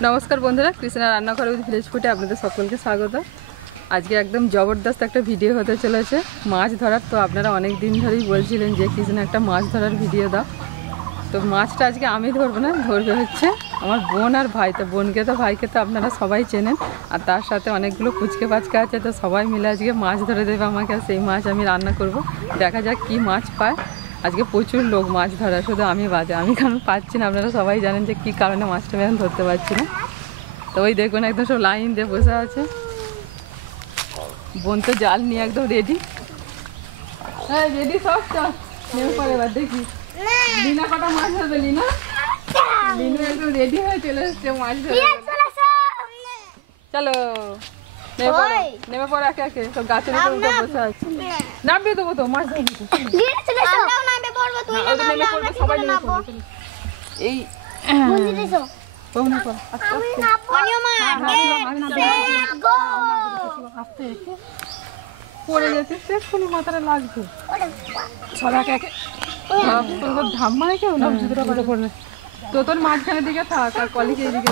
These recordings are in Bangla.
नमस्कार बंधुरा कृष्णा रान्नाघर उइथ ভিলেজ ফুডে আপনাদের সকলকে স্বাগত। আজকে একদম জবরদস্ত একটা ভিডিও হতে চলেছে মাছ ধরার। তো আপনারা অনেক দিন ধরেই বলছিলেন যে কৃষ্ণা একটা মাছ ধরার ভিডিও দাও। তো মাছটা আজকে আমি ধরবো না, ধরবে হচ্ছে আমার বোন আর ভাই। তো বোনকে তো ভাইকে তো আপনারা সবাই চেনেন, আর তার সাথে অনেকগুলো পুচকে পাচকে আছে। তো সবাই মিলে আজকে মাছ ধরে দেবে আমাকে, আর সেই মাছ আমি রান্না করব। দেখা যাক কি মাছ পায়। আজকে প্রচুর লোক মাছ ধরা, শুধু আমি বাদে। আমি কারণ পাচ্ছি না, আপনারা সবাই জানেন যে কী কারণে মাছটা আমি এখন ধরতে পারছি না। তো ওই দেখুন একদম সব লাইন দিয়ে বসে আছে। বোন তো জাল নিয়ে একদম রেডি। হ্যাঁ রেডি সব। চল নেমে পরে এবার দেখি লিনা কটা মাছ ধরবে। লিনা লিনু একদম রেডি হয়ে চলে এসছে মাছ ধরবে। চলো নেমে পড়ে একে একে সব গাছের উপর উঠে বসে আছে। নামবে দেবো তো মাছ ধরবি তো। সবাই নেমে পড়বে। এই পড়ে যেতে এক্ষুনি মাথাটা লাগবে। ছড়াকে একে ধাম্মা রেখে জুতোটা বাড়ি পড়বে। তো তোর মাঝখানের দিকে থাক আর কলিকে এদিকে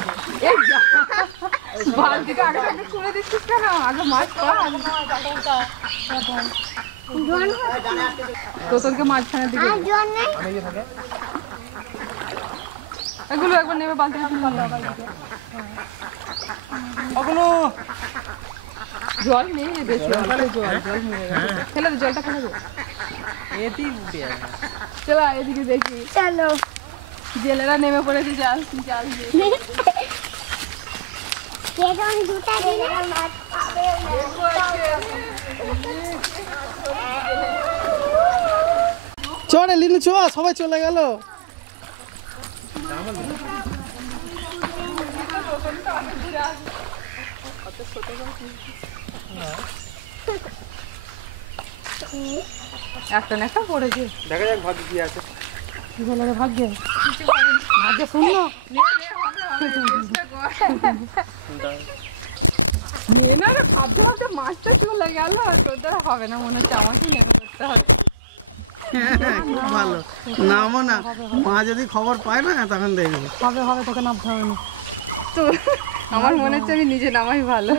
বালতিটা আগে আগে ছুঁড়ে দিচ্ছিস কেন? আগে মাছ তো তোরকে মাঝখানের দিকে এগুলো একবার নেমে বালতি ওগুলো জল নেই বেশি, জল ফেলে দে, জলটা ফেলে দে। চলো এদিকে দেখি। চলো জেলেরা নেমে পড়েছে জাল জাল দিয়ে। চলে লিনু চ, সবাই চলে গেল। একটা না একটা পড়েছে, দেখা যাক ভাগ্য কি আছে। কি বলে ভাগ্যে ভাগ্যে শুনলো না রে। ভাবতে ভাবতে মাছটা চলে গেল, তোদের হবে না মনে হচ্ছে, আমাকে নেমে করতে হবে। খুব ভালো, নামো না। মা যদি খবর পায় না তখন দেখবে। হবে হবে, তোকে নামতে হবে না। তো আমার মনে হচ্ছে আমি নিজে নামাই ভালো,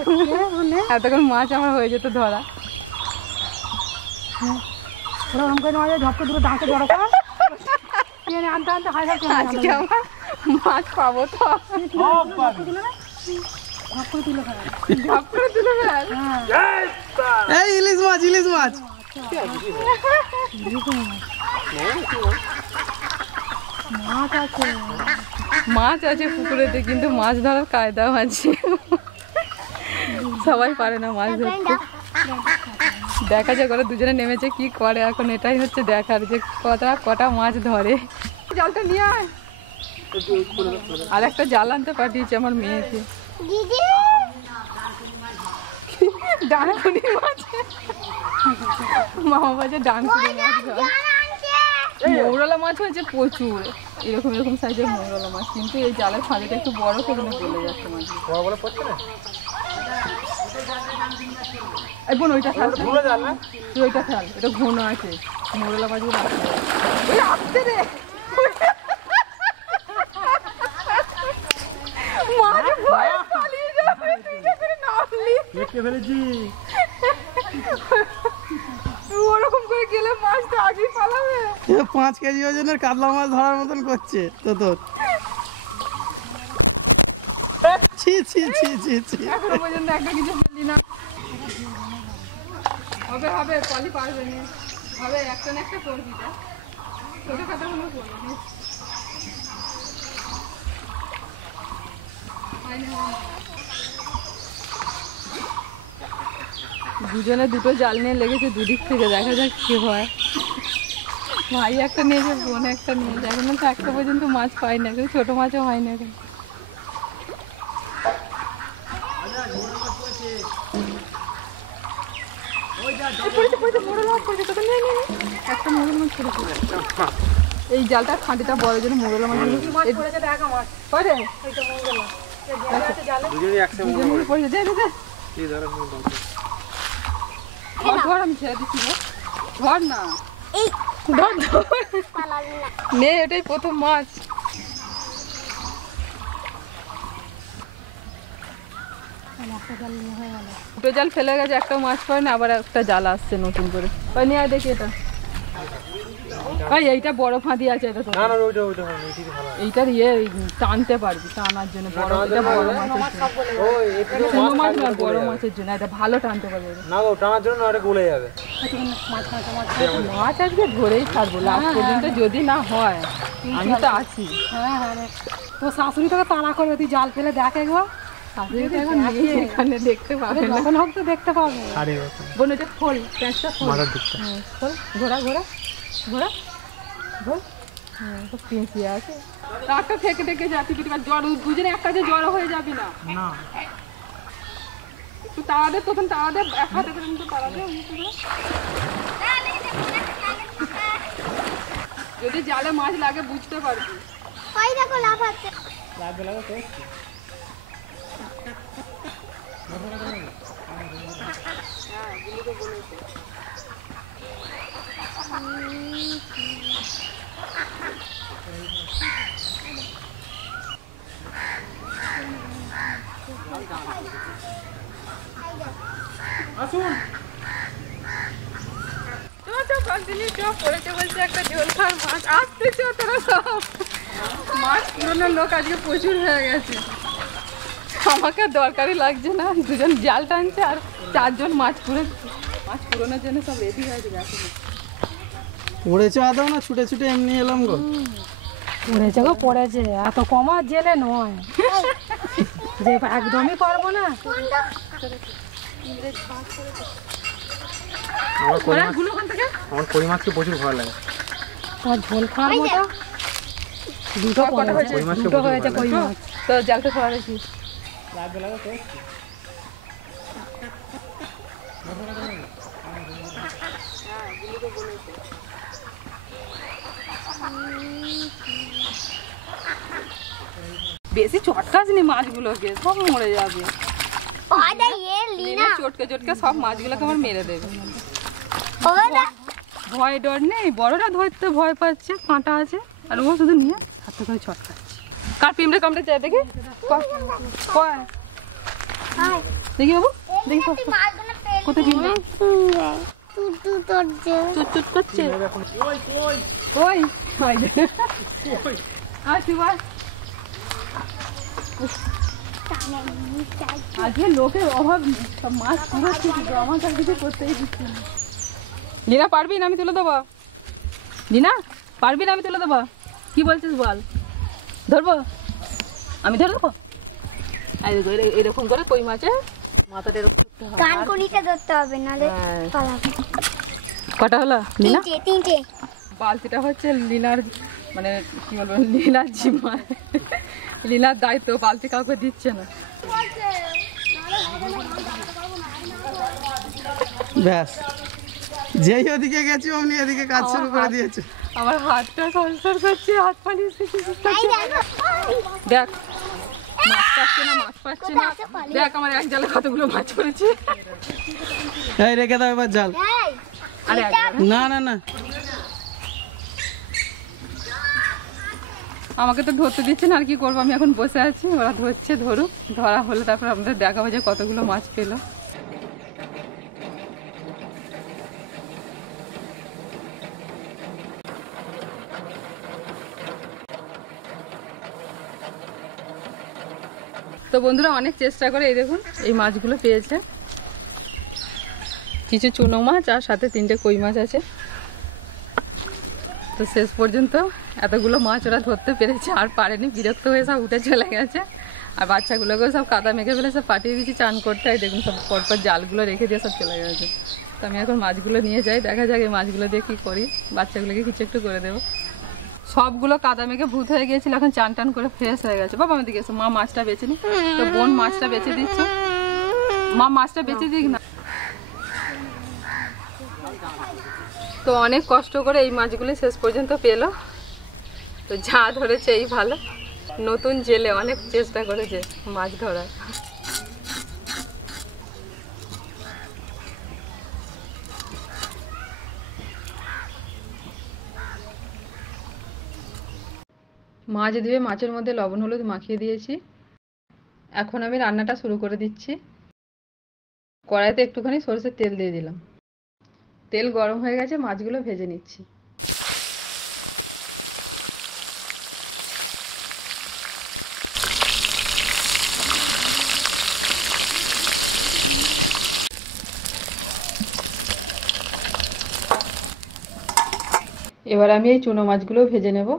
এতক্ষণ মাছ আমার হয়ে যেত ধরা। আজকে আমার মাছ পাবো তো, এই ইলিশ মাছ, ইলিশ মাছ। মাছ আছে পুকুরেতে, কিন্তু মাছ ধরার কায়দাও আছে। সবাই পারে না মাছ ধরতে। দেখা যাক ওরা দুজনে নেমেছে কি করে এখন, এটাই হচ্ছে দেখার যে কটা মাছ ধরে। জালটা নিয়ে আয়। আর একটা জাল আনতে পাঠিয়েছে আমার মেয়েকে। ডানকুনি মাছ, মামা বাজে ডানকুনি মাছ ধর। মৌরলা মাছ হয়েছে প্রচুর, এরকম এরকম সাইজের মৌরলা মাছ, কিন্তু এই জালের ফাঁড়িটা একটু বড় করে চলে যাচ্ছে মাছ। বোন ওইটা খেল, তুই ওইটা খেল, এটা ঘন আছে মৌরলা মাছ। আসতে রে ওরকম করে গেলে মাছ তো আগেই পালাবে। 5 কেজি ওজনের কাতলা মাছ ধরার মতন করছে তো তোর। ছি ছি ছি ছি ছি, এখনো পর্যন্ত একটা কিছু পেলি না। হবে হবে, পলি পারবে না। হবে একটা না একটা করবি, ছোটো খাতাগুলো করবি। দুজনে দুটো জাল নিয়ে লেগেছে দুদিক থেকে, দেখা যাক কি হয়। ভাই একটা নিয়েছে, বোন একটা নিয়েছে। এখন তো একটা পর্যন্ত মাছ পাই না, কিন্তু ছোটো মাছও হয় না এখন। একটা মোড়ল মাছ পড়েছে, এই জালটা খাঁটিটা বড় জন্য মোড়লা মাছ পড়ে। ধর আমি ছেড়ে দিচ্ছি, ধর না নে, এটাই প্রথম মাছ। দুটো জাল ফেলে গেছে, একটা মাছ পড়ে না, আবার একটা জাল আসছে নতুন করে। ওই নিয়ে আয় দেখি এটা। ভাই এইটা বড় ফাঁদি আছে, এটা তো এইটার ইয়ে টানতে পারবি, টানার জন্য বড়, এটা বড় মাছ না, বড় মাছের জন্য এটা ভালো টানতে পারবে না গো, টানার জন্য আরে গলে যাবে। মাছ আজকে ধরেই ছাড়বো লাস্ট পর্যন্ত, যদি না হয় আমি তো আছি। তো শাশুড়ি তোকে তাড়া করবে, তুই জাল ফেলে দেখ একবার। এখানে দেখতে পাবে না, যখন হোক তো দেখতে পাবে। বোন এটা খোল, প্যাঁচটা খোল, খোল, ঘোরা ঘোরা ঘোরা ঘোর। হ্যাঁ, তো পিঁচিয়ে আছে, একটা থেকে থেকে যাচ্ছি, জ্বর দুজনে এক কাজে জড়ো হয়ে যাবি না। তুই তাড়াদের, তখন তাড়াদের এক হাতে করে নিতে পারাবে। যদি জালে মাছ লাগে বুঝতে পারবি। দেখো লাভ আছে। একটা ঝোল খাওয়ার মাছ আসতেছে, তোরা সব মাছ পুরোনো লোক আজকে প্রচুর হয়ে গেছে। আমাকে দরকারই লাগছে না, দুজন জাল টানছে আর 4 জন মাছ পুরোনোর জন্য সব রেডি হয়ে গেছে। পড়েছে আদাও না, ছুটে ছুটে এমনি এলাম গো। পড়েছে গো, পড়েছে, এত কমার জেলে নয় যে একদমই পারবো না। আমার কই মাছকে প্রচুর ভয় লাগে। তোমার ঝোল খাওয়ার মতো দুটো পড়েছে, দুটো হয়েছে কই মাছ। তো জালটা খাওয়া রেখি বেশি চটকাস নি মাছগুলোকে, সব মরে যাবে। চটকে চটকে সব মাছগুলোকে আমার মেরে দেবে। ভয় ডর নেই, বড়রা ধরতে ভয় পাচ্ছে, কাঁটা আছে, আর ও শুধু নিয়ে হাতে করে চটকাচ্ছে। কার পিমড়ে কামড়ে যায় দেখি, দেখি বাবু, দেখি কোথায় পিমড়ে চুট করছে। ওই আছি বল, আজকে লোকের অভাব নেই, সব মাছ পুরো আমার কাছে কিছু করতেই দিচ্ছে না। লীনা পারবি না, আমি তুলে দেবো। লীনা পারবি না, আমি তুলে দেবো। কি বলছিস বল, ধরবো আমি, ধরে দেবো। এরকম করে কই মাছে মাথাটা এরকম ধরতে হবে, নাহলে কটা হলো লীনা? 3টে। বালতিটা হচ্ছে লীনার, মানে কি বলবো, লীনার জিম্মা, লীনার দায়িত্ব, বালতি কাউকে দিচ্ছে না। ব্যাস, যেই ওদিকে গেছি অমনি এদিকে কাজ শুরু করে দিয়েছে। আমার হাতটা সরসর করছে, হাত পালিয়ে দেখ, মাছ পাচ্ছে না, মাছ পাচ্ছে না। দেখ আমার এক জালে কতগুলো মাছ পড়েছে। এই রেখে দাও এবার জাল। আরে না না না, আমাকে তো ধরতে দিচ্ছে না, আর কি করবো, আমি এখন বসে আছি, ওরা ধরছে, ধরুক, ধরা হলে তারপর আমাদের দেখাবো যে কতগুলো মাছ পেলো। তো বন্ধুরা অনেক চেষ্টা করে এই দেখুন এই মাছগুলো পেয়েছে, কিছু চুনো মাছ আর সাথে 3টে কই মাছ আছে। তো শেষ পর্যন্ত এতগুলো মাছ ওরা ধরতে পেরেছে, আর পারেনি, বিরক্ত হয়ে সব উঠে চলে গেছে। আর বাচ্চাগুলোকেও সব কাদা মেখে ফেলে সব পাঠিয়ে দিয়েছি চান করতে, হয় দেখুন সব পরপর জালগুলো রেখে দিয়ে সব চলে গেছে। তো আমি এখন মাছগুলো নিয়ে যাই, দেখা যাক এই মাছগুলো দিয়ে কী করি, বাচ্চাগুলোকে কিছু একটু করে দেবো। সবগুলো কাদা মেখে ভূত হয়ে গিয়েছিল, এখন চান টান করে ফ্রেশ হয়ে গেছে। বাবা আমাদের গেছে, মা মাছটা বেছে নি, তো বোন মাছটা বেছে দিচ্ছে, মা মাছটা বেছে দিক না। তো অনেক কষ্ট করে এই মাছগুলো শেষ পর্যন্ত পেলো। তো যা ধরেছে এই ভালো, নতুন জেলে অনেক চেষ্টা করেছে মাছ ধরার। মাছ ধুয়ে মাছের মধ্যে লবণ হলুদ মাখিয়ে দিয়েছি, এখন আমি রান্নাটা শুরু করে দিচ্ছি। কড়াইতে একটুখানি সরষের তেল দিয়ে দিলাম। তেল গরম হয়ে গেছে, মাছগুলো ভেজে নিচ্ছি। এবার আমি এই চুনো মাছগুলো ভেজে নেব।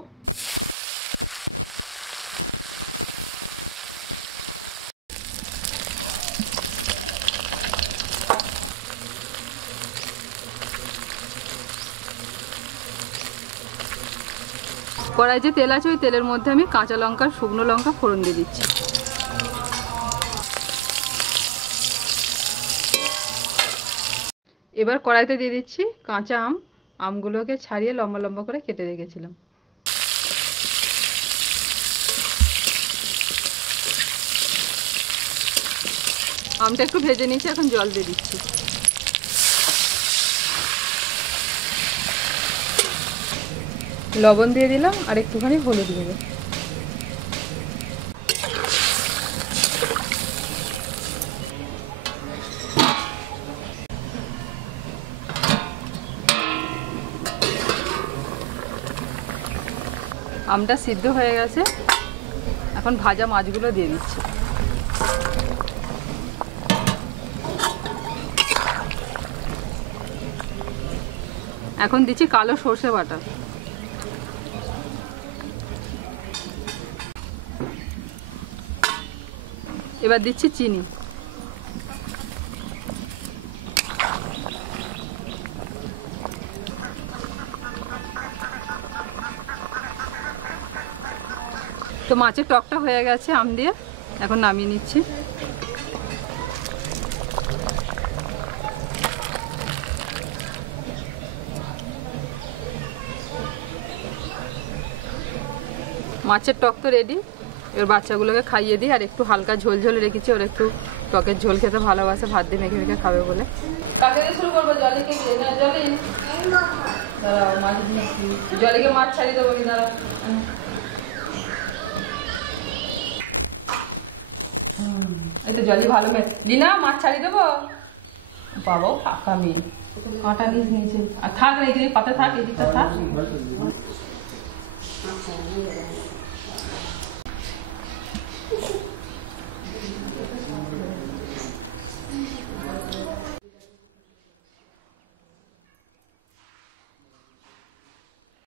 কড়াই যে তেল আছে ওই তেলের মধ্যে আমি কাঁচা লঙ্কা শুকনো লঙ্কা ফোড়ন দিয়ে দিচ্ছি। এবার কড়াইতে দিয়ে দিচ্ছি কাঁচা আম। আমগুলোকে ছাড়িয়ে লম্বা লম্বা করে কেটে রেখেছিলাম। আমটা একটু ভেজে নিচ্ছি, এখন জল দিয়ে দিচ্ছি। লবণ দিয়ে দিলাম আর একটুখানি হলুদ দেবো। আমটা সিদ্ধ হয়ে গেছে, এখন ভাজা মাছগুলো দিয়ে দিচ্ছি। এখন দিচ্ছি কালো সর্ষে বাটা। এবার দিচ্ছি চিনি। তো মাছের টকটা হয়ে গেছে আম দিয়ে, এখন নামিয়ে নিচ্ছি। মাছের টক তো রেডি। এবার বাচ্চাগুলোকে খাইয়ে দিই। আর একটু হালকা ঝোল ঝোল রেখেছি, ওর একটু টকের ঝোল খেতে ভালোবাসে, ভাত দিয়ে মেখে মেখে খাবে বলে। কাকে দিয়ে শুরু করবো? জলিকে না জলি দাঁড়াও, মাছ দিচ্ছি। জলিকে মাছ ছাড়িয়ে দেবো কি? দাঁড়াও, এই তো জলি ভালো মেয়ে। লিনা মাছ ছাড়িয়ে দেবো? বাবাও ফাঁকা মেয়ে, কাঁটা নিয়েছে। আর থাক না, এদিকে পাতে থাক, এদিকটা থাক।